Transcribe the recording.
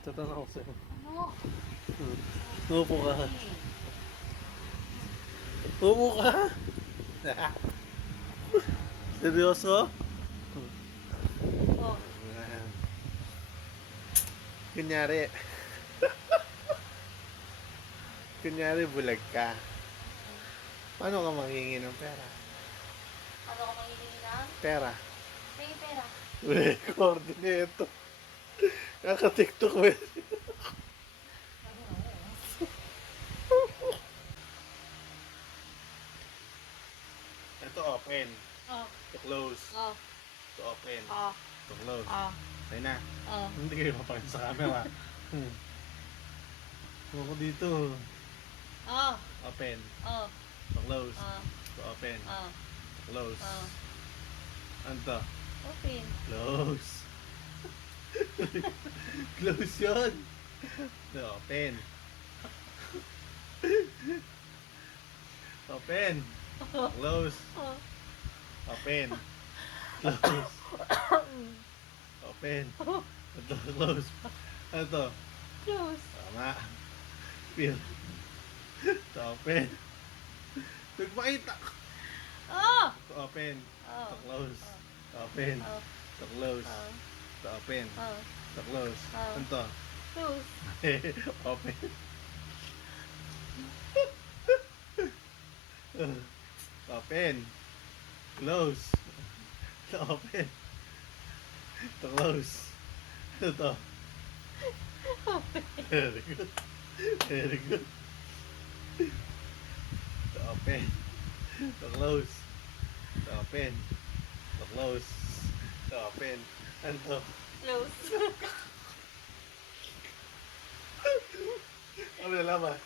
Tatanong ako sa'yo. Ano? Hmm. Upo ka. Upo ka? Seryoso? Oh. Kunyari. Kunyari bulag ka. Paano ka manghingi ng pera? Ano ka mangihingi ng? Pera. May pera. Uy, coordinator. Kaka-tiktok mo yun. Ito open. Oh. Ito close. Oh. Ito open. Oh. Ito close. Oh. Ayun na. Oh. Hindi kayo mapakita sa camera. Hmm. Ako dito. Oh. Open. Oh. Ito close. Oh. Ito open. Oh. Ito close. Oh. Ano to? Open. Close. close yun. Open. open. Close. Oh. Open. Close. Open. Ito, close. Ano to? Close. Tama. Feel. Ito, open. Nagpakita. Oh. Ito, open. Oh. Ito, close. Open. Oh. Ito, close. Oh. Ito, open. Oh. Ito, close. Oh. Ano to? Close. open. open. Close. Ito, open. Ito, close. Ito to. Very good. Very good. Ito, open. Ito, close. Ito, open. Ito, close. Ito, open. Ano to? Close. Ano na laman?